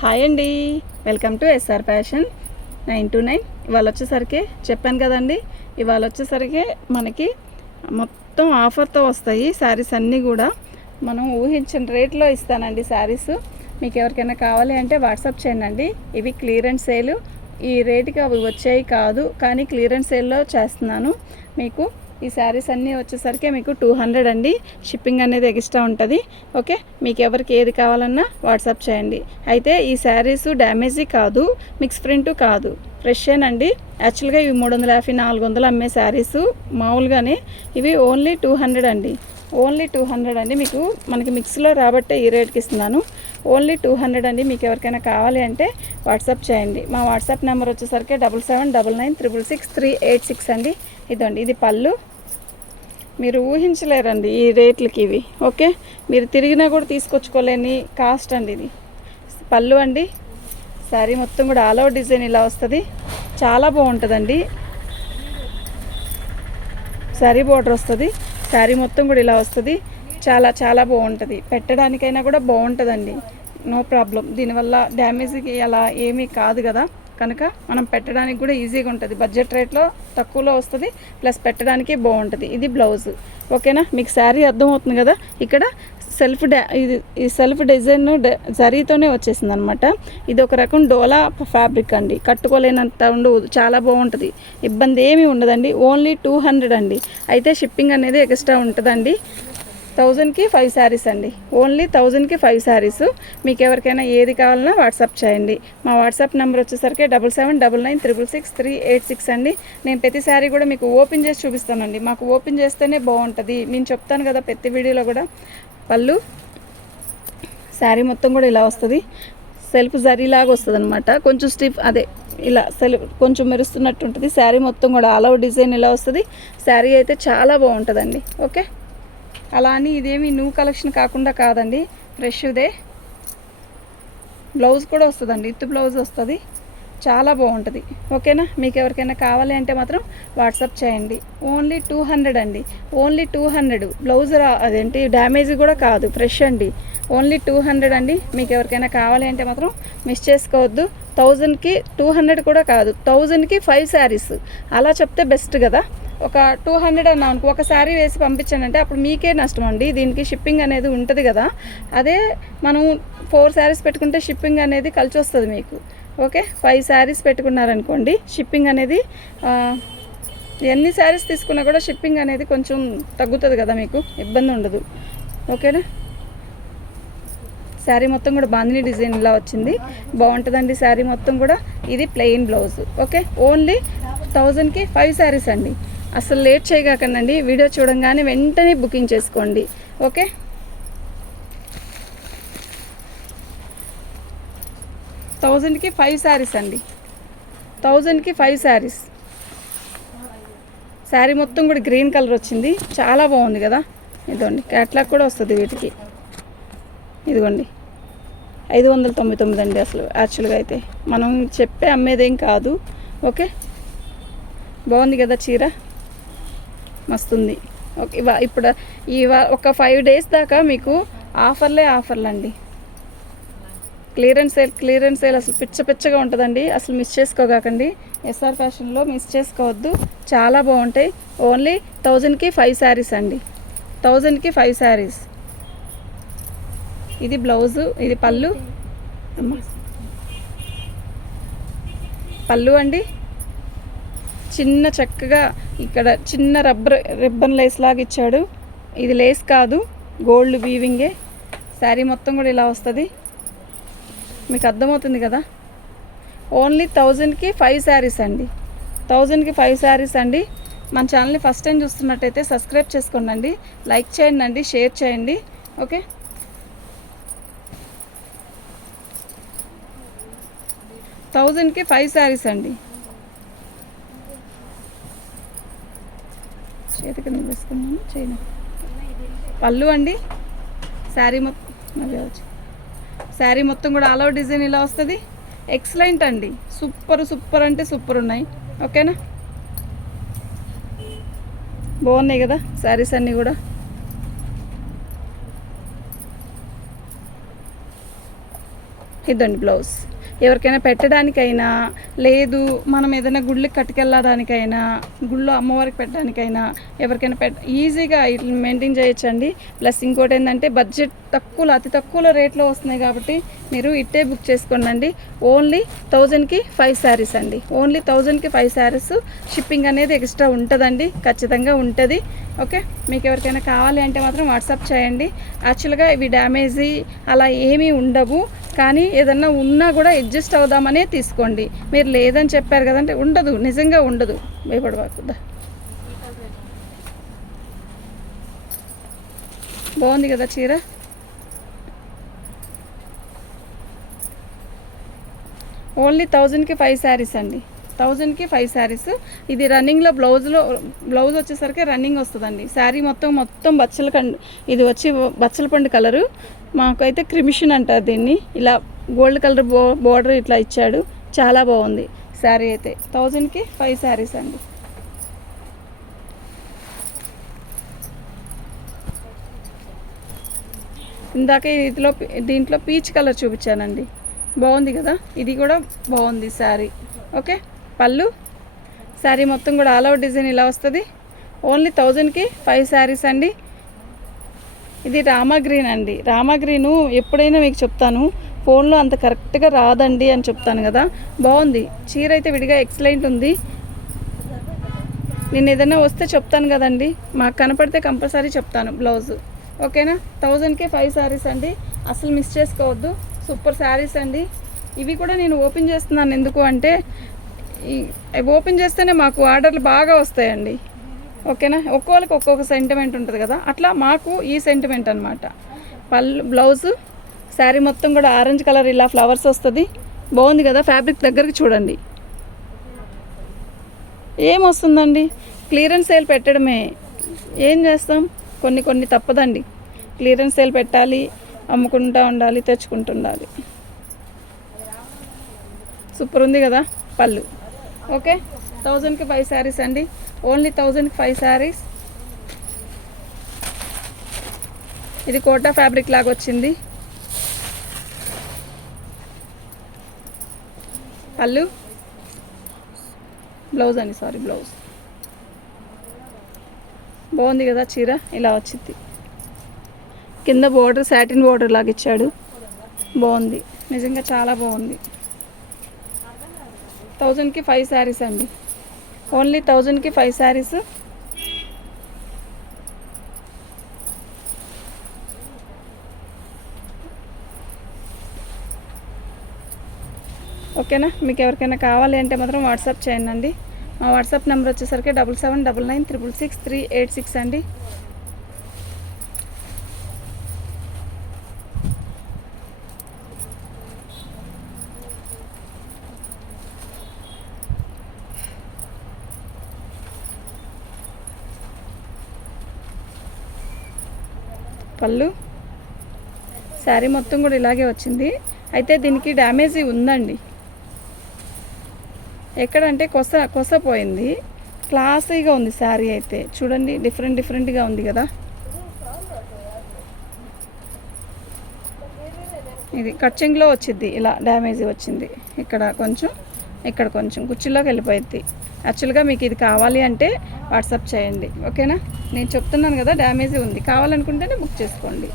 Hi అండి, welcome to SR fashion 929. ఇవాళ వచ్చేసరికి చెప్పాను కదండి, ఇవాళ వచ్చేసరికి మనకి మొత్తం ఆఫర్తో వస్తాయి శారీస్ అన్నీ కూడా. మనం ఊహించిన రేట్లో ఇస్తానండి శారీస్. మీకు ఎవరికైనా కావాలి అంటే వాట్సాప్ చేయండి. ఇవి క్లియరెన్స్ సేల్, ఈ రేటుకి అవి వచ్చాయి కాదు, కానీ క్లియరెన్స్ సేల్లో చేస్తున్నాను. మీకు ఈ శారీస్ అన్నీ వచ్చేసరికి మీకు 200 అండి. షిప్పింగ్ అనేది ఎక్స్ట్రా ఉంటుంది. ఓకే, మీకు ఎవరికి ఏది కావాలన్నా వాట్సాప్ చేయండి. అయితే ఈ శారీస్ డ్యామేజీ కాదు, మిక్స్ ప్రింట్ కాదు, ఫ్రెషేనండి. యాక్చువల్గా ఇవి 350 400 అమ్మే శారీస్ మామూలుగానే. ఇవి ఓన్లీ 200 అండి, ఓన్లీ 200 అండి. మీకు మనకి మిక్స్లో రాబట్టే ఈ రేట్కి ఇస్తున్నాను. ఓన్లీ 200 అండి. మీకు ఎవరికైనా కావాలి అంటే వాట్సాప్ చేయండి. మా వాట్సాప్ నెంబర్ వచ్చేసరికి 7799966386 అండి. ఇదండి, ఇది పళ్ళు. మీరు ఊహించలేరండి ఈ రేట్లకి ఇవి. ఓకే, మీరు తిరిగినా కూడా తీసుకొచ్చుకోలేని కాస్ట్ అండి ఇది. పళ్ళు అండి. శారీ మొత్తం కూడా ఆల్ ఓవర్ డిజైన్ ఇలా వస్తుంది, చాలా బాగుంటుందండి. శారీ బార్డర్ వస్తుంది, శారీ మొత్తం కూడా ఇలా వస్తుంది, చాలా చాలా బాగుంటుంది. పెట్టడానికైనా కూడా బాగుంటుందండి, నో ప్రాబ్లం. దీనివల్ల డ్యామేజ్కి అలా ఏమీ కాదు కదా, కనుక మనం పెట్టడానికి కూడా ఈజీగా ఉంటుంది. బడ్జెట్ రేట్లో తక్కువలో వస్తుంది, ప్లస్ పెట్టడానికి బాగుంటుంది. ఇది బ్లౌజ్. ఓకేనా, మీకు శారీ అర్థమవుతుంది కదా. ఇక్కడ ఈ సెల్ఫ్ డిజైన్ జరీతోనే వచ్చేసింది అనమాట. ఇది ఒక రకం డోలా ఫ్యాబ్రిక్ అండి, కట్టుకోలేనంత ఉండదు, చాలా బాగుంటుంది, ఇబ్బంది ఏమీ ఉండదండి. ఓన్లీ 200 అండి. అయితే షిప్పింగ్ అనేది ఎక్స్ట్రా ఉంటుందండి. 1000కి 5 శారీస్ అండి, ఓన్లీ 1000కి 5 శారీస్. మీకు ఎవరికైనా ఏది కావాలన్నా వాట్సాప్ చేయండి. మా వాట్సాప్ నెంబర్ వచ్చేసరికి 7799966386 అండి. నేను ప్రతి శారీ కూడా మీకు ఓపెన్ చేసి చూపిస్తానండి. మాకు ఓపెన్ చేస్తేనే బాగుంటుంది, నేను చెప్తాను కదా ప్రతి వీడియోలో కూడా. పళ్ళు, శారీ మొత్తం కూడా ఇలా వస్తుంది, సెల్ఫ్ జరీలాగా వస్తుంది అనమాట. కొంచెం స్టిఫ్, అదే ఇలా కొంచెం మెరుస్తున్నట్టు ఉంటుంది. శారీ మొత్తం కూడా ఆల్ ఓవర్ డిజైన్ ఇలా వస్తుంది. శారీ అయితే చాలా బాగుంటుందండి. ఓకే, అలా అని ఇదేమి న్యూ కలెక్షన్ కాకుండా కాదండి, ఫ్రెష్దే. బ్లౌజ్ కూడా వస్తుందండి, ఇత్తు బ్లౌజ్ వస్తుంది, చాలా బాగుంటుంది. ఓకేనా, మీకు ఎవరికైనా కావాలి అంటే మాత్రం వాట్సాప్ చేయండి. ఓన్లీ 200 అండి, ఓన్లీ 200. బ్లౌజ్ అదేంటి డ్యామేజ్ కూడా కాదు, ఫ్రెష్ అండి. ఓన్లీ 200 అండి. మీకు ఎవరికైనా కావాలి అంటే మాత్రం మిస్ చేసుకోవద్దు. 1000కి 200 కూడా కాదు, 1000కి 5 శారీస్ అలా చెప్తే బెస్ట్ కదా. ఒక 200 అన్నా అనుకో, ఒక శారీ వేసి పంపించండి అంటే అప్పుడు మీకే నష్టం అండి. దీనికి షిప్పింగ్ అనేది ఉంటుంది కదా. అదే మనం 4 శారీస్ పెట్టుకుంటే షిప్పింగ్ అనేది కలిసి వస్తుంది మీకు. ఓకే, 5 శారీస్ పెట్టుకున్నారనుకోండి, షిప్పింగ్ అనేది ఎన్ని శారీస్ తీసుకున్నా కూడా షిప్పింగ్ అనేది కొంచెం తగ్గుతుంది కదా, మీకు ఇబ్బంది ఉండదు. ఓకేనా, శారీ మొత్తం కూడా బాందిని డిజైన్ ఇలా వచ్చింది, బాగుంటుందండి శారీ మొత్తం కూడా. ఇది ప్లెయిన్ బ్లౌజ్. ఓకే, ఓన్లీ 1000కి 5 శారీస్ అండి. అసలు లేట్ చేయగాకండి, వీడియో చూడంగానే వెంటనే బుకింగ్ చేసుకోండి. ఓకే, థౌజండ్కి 5 శారీస్ అండి, 1000కి 5 శారీస్. శారీ మొత్తం కూడా గ్రీన్ కలర్ వచ్చింది, చాలా బాగుంది కదా. ఇదిగోండి, క్యాట్లాగ్ కూడా వస్తుంది వీటికి. ఇదిగోండి, 599 అండి. అసలు యాక్చువల్గా అయితే మనం చెప్పే అమ్మేదేం కాదు. ఓకే, బాగుంది కదా చీర, మస్తుంది. ఓకే, ఇప్పుడు ఒక 5 డేస్ దాకా మీకు ఆఫర్లు అండి. క్లియరెన్స్ సేల్ అసలు పిచ్చగా ఉంటుందండి. అసలు మిస్ చేసుకోగాకండి, ఎస్ఆర్ ఫ్యాషన్లో మిస్ చేసుకోవద్దు, చాలా బాగుంటాయి. ఓన్లీ 1000కి 5 శారీస్ అండి, 1000కి 5 శారీస్. ఇది బ్లౌజు, ఇది పళ్ళు. పళ్ళు అండి, చిన్న చక్కగా ఇక్కడ చిన్న రిబ్బన్ లేస్ లాగా ఇచ్చాడు. ఇది లేస్ కాదు, గోల్డ్ వీవింగే. శారీ మొత్తం కూడా ఇలా వస్తుంది, మీకు అర్థమవుతుంది కదా. ఓన్లీ 1000కి 5 శారీస్ అండి, 1000కి 5 శారీస్ అండి. మన ఛానల్ని ఫస్ట్ టైం చూస్తున్నట్టయితే సబ్స్క్రైబ్ చేసుకోండి, లైక్ చేయండి, షేర్ చేయండి. ఓకే, థౌజండ్కి 5 శారీస్ అండి. చేతికి వేసుకున్నాను చేయను. పళ్ళు అండి, శారీ మొత్తం కూడా ఆల్ ఓవర్ డిజైన్ ఇలా వస్తుంది. ఎక్సలెంట్ అండి, సూపర్ అంటే సూపర్ ఉన్నాయి. ఓకేనా, బాగున్నాయి కదా శారీస్ అన్నీ కూడా. ఇదండి బ్లౌజ్. ఎవరికైనా పెట్టడానికైనా, లేదు మనం ఏదైనా గుళ్ళకి కట్టుకెళ్ళడానికైనా, గుళ్ళో అమ్మవారికి పెట్టడానికైనా, ఎవరికైనా ఈజీగా ఇట్లా మెయింటైన్ చేయొచ్చండి. ప్లస్ ఇంకోటి ఏంటంటే బడ్జెట్ తక్కువలో, అతి తక్కువలో రేట్లో వస్తున్నాయి కాబట్టి మీరు ఇట్టే బుక్ చేసుకోండి. ఓన్లీ 1000కి 5 శారీస్ అండి. ఓన్లీ 1000కి 5 శారీస్. షిప్పింగ్ అనేది ఎక్స్ట్రా ఉంటుందండి, ఖచ్చితంగా ఉంటుంది. ఓకే, మీకు ఎవరికైనా కావాలి అంటే మాత్రం వాట్సాప్ చేయండి. యాక్చువల్గా ఇవి డ్యామేజీ అలా ఏమీ ఉండవు, కానీ ఏదన్నా ఉన్నా కూడా అడ్జస్ట్ అవుదామనే తీసుకోండి. మీరు లేదని చెప్పారు కదంటే ఉండదు, నిజంగా ఉండదు, భయపడవద్దా. బాగుంది కదా చీర. ఓన్లీ 1000కి 5 శారీస్ అండి. 1000కి 5 శారీస్. ఇది రన్నింగ్లో బ్లౌజ్ వచ్చేసరికి రన్నింగ్ వస్తుందండి. శారీ మొత్తం ఇది వచ్చి బచ్చల పండు కలరు, మాకైతే క్రిమిషన్ అంటారు దీన్ని. ఇలా గోల్డ్ కలర్ బోర్డర్ ఇట్లా ఇచ్చాడు, చాలా బాగుంది శారీ అయితే. 1000కి 5 శారీస్ అండి. ఇందాక దీంట్లో పీచ్ కలర్ చూపించానండి, బాగుంది కదా. ఇది కూడా బాగుంది శారీ. ఓకే, పళ్ళు శారీ మొత్తం కూడా ఆల్ అవుట్ డిజైన్ ఇలా వస్తుంది. ఓన్లీ 1000కి 5 శారీస్ అండి. ఇది రామా గ్రీన్ అండి. రామా గ్రీను ఎప్పుడైనా మీకు చెప్తాను, ఫోన్లో అంత కరెక్ట్గా రాదండి అని చెప్తాను కదా. బాగుంది చీర అయితే, విడిగా ఎక్సలెంట్ ఉంది. నేను ఏదైనా వస్తే చెప్తాను కదండి, మాకు కనపడితే కంపల్సరీ చెప్తాను బ్లౌజ్. ఓకేనా. 1000కి 5 శారీస్ అండి, అసలు మిస్ చేసుకోవద్దు. సూపర్ శారీస్ అండి. ఇవి కూడా నేను ఓపెన్ చేస్తున్నాను, ఎందుకు అంటే ఓపెన్ చేస్తేనే మాకు ఆర్డర్లు బాగా వస్తాయండి. ఓకేనా. ఒక్కొక్కరికి ఒక్కొక్క సెంటిమెంట్ ఉంటుంది కదా, అట్లా మాకు ఈ సెంటిమెంట్ అనమాట. పళ్ళు బ్లౌజు శారీ మొత్తం కూడా ఆరెంజ్ కలర్ ఇలా ఫ్లవర్స్ వస్తుంది, బాగుంది కదా. ఫ్యాబ్రిక్ దగ్గరికి చూడండి, ఏమొస్తుందండి, క్లియరెన్స్ సేల్ పెట్టడమే. ఏం చేస్తాం, కొన్ని తప్పదండి. క్లియరెన్స్ సేల్ పెట్టాలి, అమ్ముకుంటూ ఉండాలి, తెచ్చుకుంటూ ఉండాలి. సూపర్ ఉంది కదా పళ్ళు. ఓకే, 1000కి 5 శారీస్ అండి. ఓన్లీ 1000కి 5 శారీస్. ఇది కోటా ఫ్యాబ్రిక్ లాగా వచ్చింది. పళ్ళు బ్లౌజ్ అండి, సారీ బ్లౌజ్. బాగుంది కదా చీర, ఇలా వచ్చింది. కింద బోర్డర్ సాటిన్ బోర్డర్ లాగా ఇచ్చాడు, బాగుంది, నిజంగా చాలా బాగుంది. 1000కి 5 శారీస్ అండి. ఓన్లీ 1000కి 5 శారీస్. ఓకేనా. మీకు ఎవరికైనా కావాలి అంటే మాత్రం వాట్సాప్ చేయండి. మా వాట్సాప్ నెంబర్ వచ్చేసరికి 7799966386 అండి. పళ్ళు శారీ మొత్తం కూడా ఇలాగే వచ్చింది. అయితే దీనికి డ్యామేజీ ఉందండి. ఎక్కడంటే కొసపోయింది. క్లాసీగా ఉంది శారీ అయితే, చూడండి డిఫరెంట్గా ఉంది కదా. ఇది కట్చింగ్లో వచ్చింది, ఇలా డ్యామేజీ వచ్చింది. ఇక్కడ కొంచెం కుర్చీలోకి వెళ్ళిపోయింది. యాక్చువల్గా మీకు ఇది కావాలి అంటే వాట్సాప్ చేయండి. ఓకేనా. నేను చెప్తున్నాను కదా, డ్యామేజీ ఉంది, కావాలనుకుంటేనే బుక్ చేసుకోండి.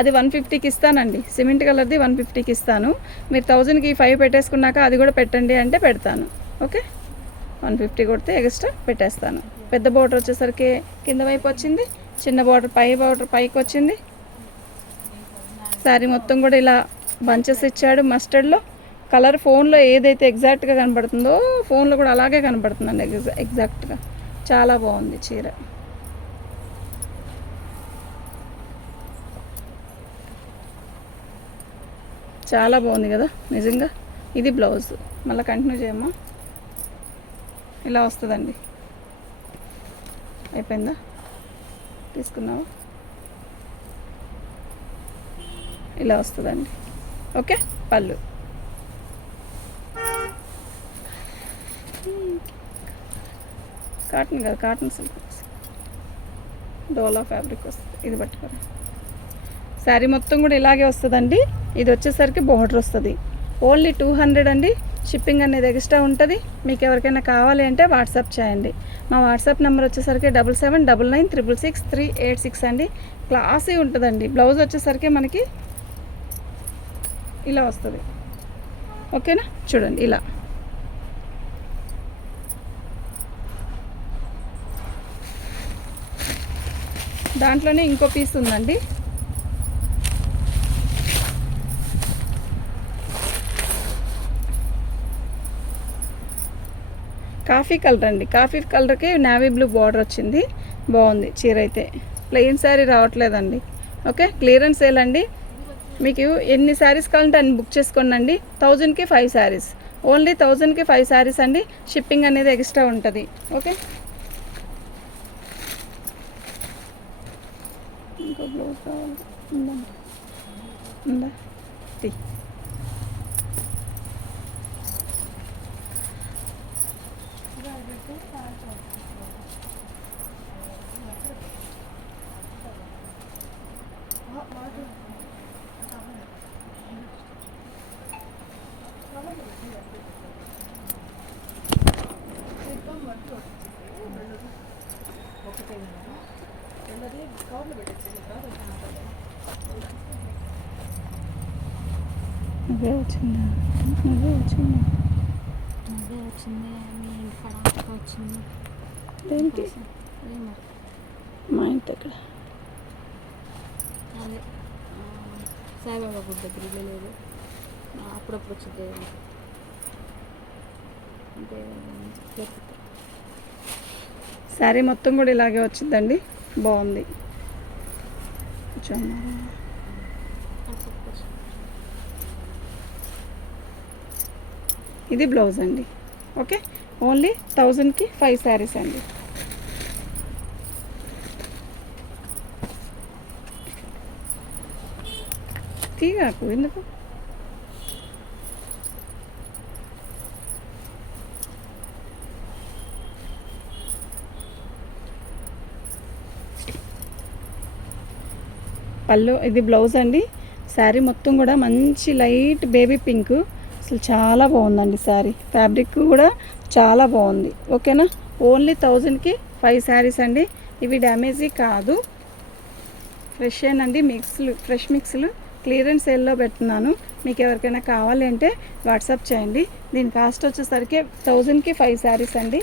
అది 150కి ఇస్తానండి. సిమెంట్ కలర్ది 150కి ఇస్తాను. మీరు 1000కి 5 పెట్టేసుకున్నాక అది కూడా పెట్టండి అంటే పెడతాను. ఓకే, 150 కొడితే ఎక్స్ట్రా పెట్టేస్తాను. పెద్ద బోర్డర్ వచ్చేసరికి కింద వైపు వచ్చింది, చిన్న బోర్డర్ పైకి వచ్చింది. శారీ మొత్తం కూడా ఇలా బంచెస్ ఇచ్చాడు మస్టర్డ్లో. కలర్ ఫోన్లో ఏదైతే ఎగ్జాక్ట్గా కనబడుతుందో ఫోన్లో కూడా అలాగే కనబడుతుందండి, ఎగ్జాక్ట్గా. చాలా బాగుంది చీర. చాలా బాగుంది కదా నిజంగా. ఇది బ్లౌజ్, మళ్ళీ కంటిన్యూ చేయమ్మా. ఇలా వస్తుందండి. అయిపోయిందా, తీసుకున్నావా? ఇలా వస్తుందండి. ఓకే, పళ్ళు కాటన్ కదా, కాటన్ సిల్క్, డోలా ఫ్యాబ్రిక్ వస్తుంది. ఇది పట్టుకోరా. శారీ మొత్తం కూడా ఇలాగే వస్తుందండి. ఇది వచ్చేసరికి బోర్డర్ వస్తుంది. ఓన్లీ 200 అండి. షిప్పింగ్ అనేది ఎక్స్ట్రా ఉంటుంది. మీకు ఎవరికైనా కావాలి అంటే వాట్సాప్ చేయండి. మా వాట్సాప్ నెంబర్ వచ్చేసరికి 7799666386 అండి. క్లాసీ ఉంటుందండి. బ్లౌజ్ వచ్చేసరికి మనకి ఇలా వస్తుంది. ఓకేనా, చూడండి ఇలా. దాంట్లోనే ఇంకో పీస్ ఉందండి. కాఫీ కలర్ అండి. కాఫీ కలర్కి నావీ బ్లూ బార్డర్ వచ్చింది. బాగుంది చీర అయితే. ప్లెయిన్ శారీ రావట్లేదండి. ఓకే, క్లియరెన్స్ సేల్ అండి. మీకు ఎన్ని శారీస్ కావాలంటే అన్ని బుక్ చేసుకోండి. 1000కి 5 శారీస్. ఓన్లీ 1000కి 5 శారీస్ అండి. షిప్పింగ్ అనేది ఎక్స్ట్రా ఉంటుంది. ఓకే, ఇంకో బ్లౌజ్ కావాలి ఉందా? అదే వచ్చిందా? అదే వచ్చిందా? అదే వచ్చింది. మీ ఇంటికాడ వచ్చింది. ఏంటి మా ఇంటి దగ్గర అదే సాయిబాబా గుడి దగ్గర లేదు, అప్పుడప్పుడు వచ్చింది. అంటే శారీ మొత్తం కూడా ఇలాగే వచ్చిందండి. బాగుంది. ఇది బ్లౌజ్ అండి. ఓకే, ఓన్లీ 1000కి 5 శారీస్ అండి. తీగాకు ఎందుకు? పళ్ళు, ఇది బ్లౌజ్ అండి. శారీ మొత్తం కూడా మంచి లైట్ బేబీ పింక్. అసలు చాలా బాగుందండి శారీ. ఫ్యాబ్రిక్ కూడా చాలా బాగుంది. ఓకేనా, ఓన్లీ 1000కి 5 శారీస్ అండి. ఇవి డ్యామేజీ కాదు, ఫ్రెష్ ఏనండి. మిక్స్లు, ఫ్రెష్ మిక్స్లు క్లియరెన్స్ సేల్లో పెడుతున్నాను. మీకు ఎవరికైనా కావాలి అంటే వాట్సాప్ చేయండి. దీని కాస్ట్ వచ్చేసరికి 1000కి 5 శారీస్ అండి.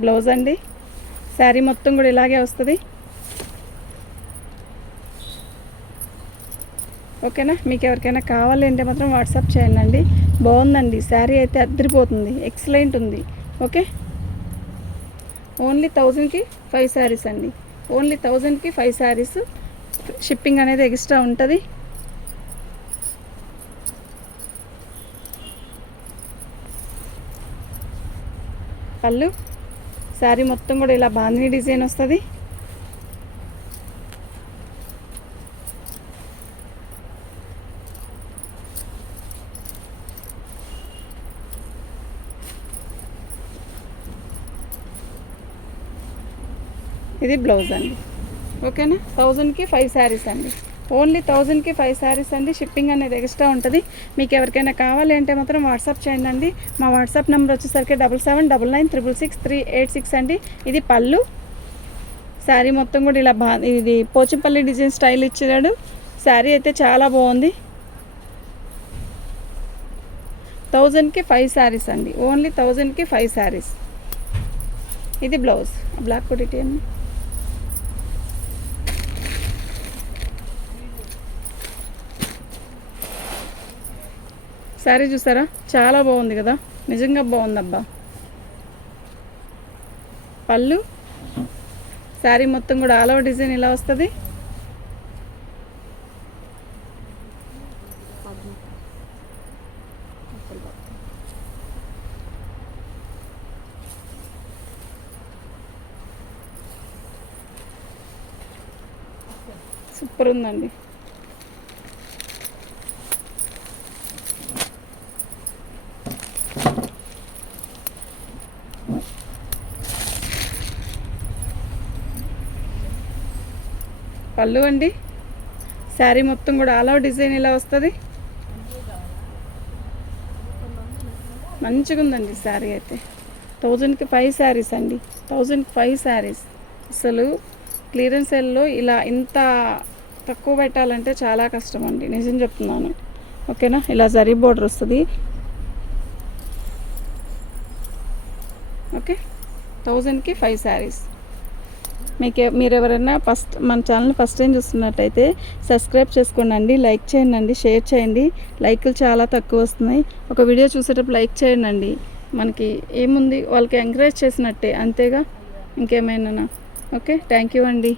బ్లౌజ్ అండి. శారీ మొత్తం కూడా ఇలాగే వస్తుంది. ఓకేనా, మీకు ఎవరికైనా కావాలి అంటే మాత్రం వాట్సాప్ చేయండి. బాగుందండి శారీ అయితే, అద్దరిపోతుంది. ఎక్సలెంట్ ఉంది. ఓకే, ఓన్లీ 1000కి 5 శారీస్ అండి. ఓన్లీ 1000కి 5 శారీస్. షిప్పింగ్ అనేది ఎక్స్ట్రా ఉంటుంది. పళ్ళు, శారీ మొత్తం కూడా ఇలా బాందిని డిజైన్ వస్తుంది. ఇది బ్లౌజ్ అండి. ఓకేనా, 1000కి 5 శారీస్ అండి. ఓన్లీ 1000కి 5 శారీస్ అండి. షిప్పింగ్ అనేది ఎక్స్ట్రా ఉంటుంది. మీకు ఎవరికైనా కావాలి అంటే మాత్రం వాట్సాప్ చేయండి. మా వాట్సాప్ నెంబర్ వచ్చేసరికి 7799666386 అండి. ఇది పళ్ళు. శారీ మొత్తం కూడా ఇలా ఇది పోచంపల్లి డిజైన్ స్టైల్ ఇచ్చాడు. శారీ అయితే చాలా బాగుంది. 1000కి 5 శారీస్ అండి. ఓన్లీ 1000కి 5 శారీస్. ఇది బ్లౌజ్. బ్లాక్ కొట్టి అండి. శారీ చూసారా, చాలా బాగుంది కదా, నిజంగా బాగుందబ్బా. పళ్ళు, శారీ మొత్తం కూడా ఆల్ ఓవర్ డిజైన్ ఇలా వస్తుంది. సూపర్ ఉందండి. పళ్ళు అండి, శారీ మొత్తం కూడా ఆల్ ఓవర్ డిజైన్ ఇలా వస్తుంది. మంచిగా ఉందండి శారీ అయితే. 1000కి 5 శారీస్ అండి, 1000కి 5 శారీస్. అసలు క్లియరెన్స్ సేల్లో ఇలా ఇంత తక్కువ పెట్టాలంటే చాలా కష్టం అండి, నిజం చెప్తున్నాను. ఓకేనా, ఇలా జరీ బోర్డర్ వస్తుంది. ఓకే, 1000కి 5 శారీస్. మీరు ఎవరైనా మన ఛానల్ ఫస్ట్ టైం చూస్తున్నట్టయితే సబ్స్క్రైబ్ చేసుకోండి, లైక్ చేయండి, షేర్ చేయండి. లైకులు చాలా తక్కువ వస్తున్నాయి. ఒక వీడియో చూసేటప్పుడు లైక్ చేయండి. మనకి ఏముంది, వాళ్ళకి ఎంకరేజ్ చేసినట్టే, అంతేగా, ఇంకేమైనా. ఓకే, థ్యాంక్ యూ అండి.